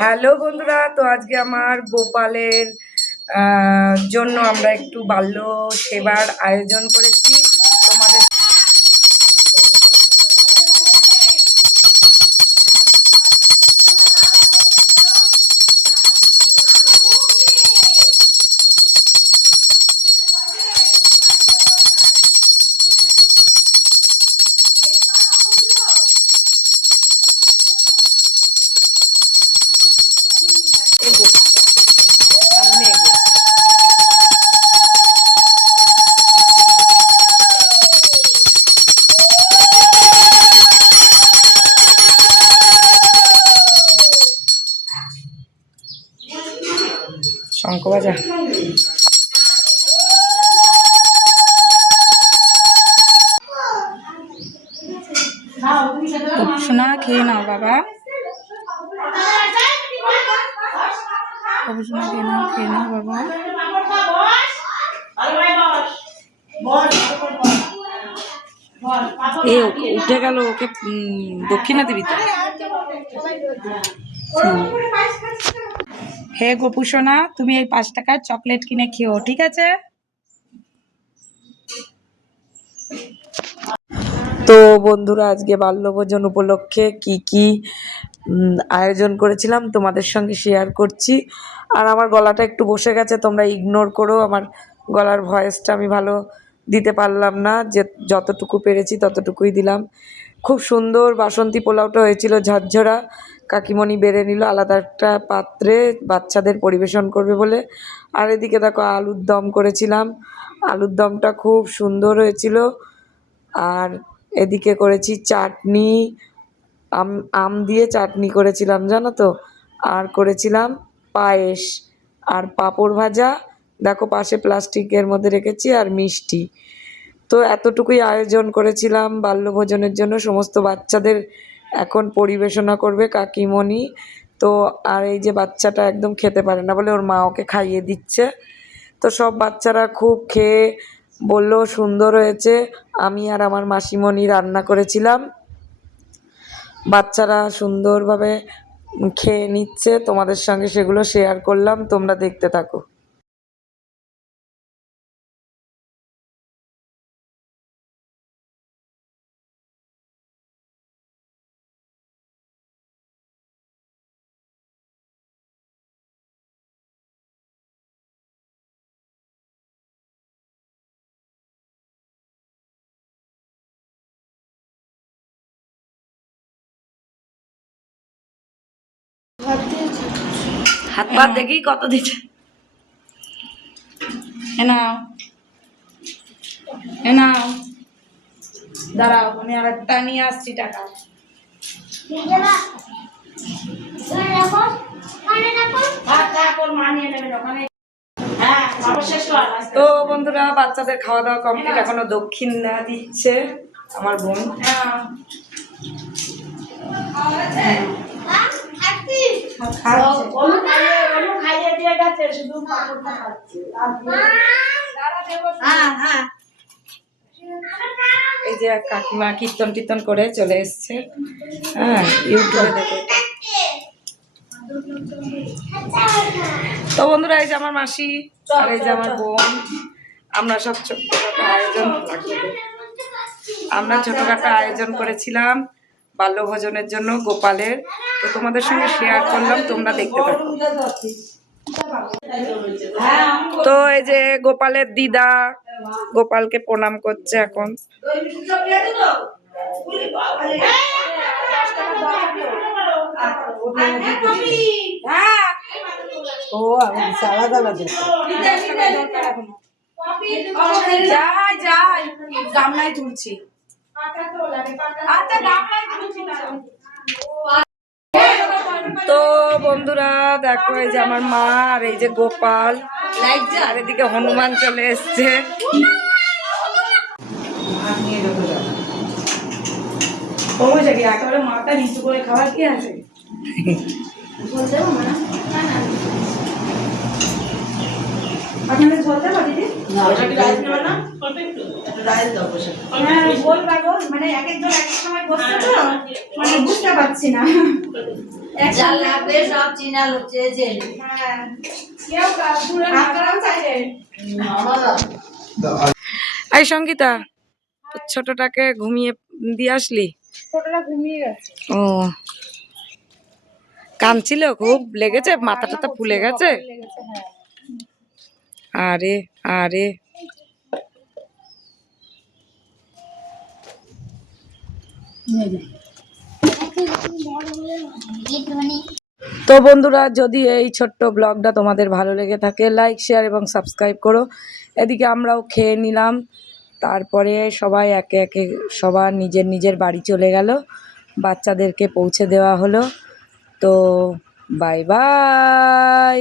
Hello বন্ধুরা তো আজকে আমার গোপালের জন্য আমরা একটু বাল্য সেবার আয়োজন করেছি। শঙ্খ বাজা শোনা খেয়ে নাও বাবা। নাও নাও বাবা। এ উঠে গেল, ওকে দক্ষিণা দিবি তো। হে গোপু সোনা তুমি এই পাঁচ টাকার চকলেট কিনে খেও, ঠিক আছে? তো বন্ধুরা, আজকে বাল্যভোজন উপলক্ষে কি কি আয়োজন করেছিলাম তোমাদের সঙ্গে শেয়ার করছি। আর আমার গলাটা একটু বসে গেছে, তোমরা ইগনোর করো, আমার গলার ভয়েসটা আমি ভালো দিতে পারলাম না, যে যতটুকু পেরেছি ততটুকুই দিলাম। খুব সুন্দর বাসন্তী পোলাওটা হয়েছিল, ঝরঝরা। কাকিমণি বেড়ে নিল, আলাদা একটা পাত্রে বাচ্চাদের পরিবেশন করবে বলে। আর এদিকে দেখো আলুর দম করেছিলাম, আলুর দমটা খুব সুন্দর হয়েছিল। আর এদিকে করেছি চাটনি, আম আম দিয়ে চাটনি করেছিলাম, জানো তো? আর করেছিলাম পায়েস। আর পাঁপড় ভাজা দেখো পাশে প্লাস্টিকের মধ্যে রেখেছি আর মিষ্টি। তো এতটুকুই আয়োজন করেছিলাম বাল্যভোজনের জন্য, সমস্ত বাচ্চাদের এখন পরিবেশনা করবে কাকিমণি। তো আর এই যে বাচ্চাটা একদম খেতে পারে না বলে ওর মা ওকে খাইয়ে দিচ্ছে। তো সব বাচ্চারা খুব খেয়ে বলল, সুন্দর হয়েছে। আমি আর আমার মাসিমণি রান্না করেছিলাম। বাচ্চারা সুন্দরভাবে খেয়ে নিচ্ছে। তোমাদের সঙ্গে সেগুলো শেয়ার করলাম। তোমরা দেখতে থাকো। হাত পা দেখি কত দিচ্ছে এ নাও। এ নাও। দাঁড়াও আমি আর একটা নিয়ে আসছি টাকা। হ্যাঁ। তো বন্ধুরা বাচ্চাদের খাওয়া দাওয়া কমপ্লিট এখনও দক্ষিণ না দিচ্ছে। আমার বোন। হ্যাঁ। এই যে কাকিমা কীর্তন টীর্তন করে চলে এসছে। হ্যাঁ ইউটিউবে দেখে। তো বন্ধুরা, এই যে আমার মাসি আর এই যে আমার বোন, আমরা সব ছোটখাটো আয়োজন আমরা ছোটখাটো আয়োজন করেছিলাম বাল্যভোজনের জন্য গোপালের। তো তোমাদের সঙ্গে শেয়ার করলাম তোমরা দেখতে থাকো। তো এই যে গোপালের দিদা গোপালকে প্রণাম করছে এখন। হ্যাঁ যাই যাই গামলায় তুলছি। আচ্ছা গামলায় তুলছি। তো বন্ধুরা, দেখো এই যে আমার মা আর এই যে গোপাল। আর এদিকে হনুমান চলে এসছে। মাথা নিচু করে খাওয়ার কি আছে আপনাদের ঝোল দেবো? দিদি না? হ্যাঁ মানে এক একজন এক সময় বসছে তো। মানে বুঝতে পারছি সব চিনা লোক চেয়েছে। হ্যাঁ। এই সঙ্গীতা ছোটটাকে ঘুমিয়ে দিয়ে আসলি? ছোটরা ঘুমিয়ে গেছে। ও। কাঁদছিল? খুব লেগেছে? মাথা টাথা ফুলে গেছে? লেগেছে হ্যাঁ। আরে আরে। তো বন্ধুরা, যদি এই ছোট্ট ব্লগটা তোমাদের ভালো লেগে থাকে লাইক শেয়ার এবং সাবস্ক্রাইব করো। এদিকে আমরাও খেয়ে নিলাম। তারপরে সবাই একে একে, সবার নিজের নিজের বাড়ি চলে গেল। বাচ্চাদেরকে পৌঁছে দেওয়া হলো। তো বাই বাই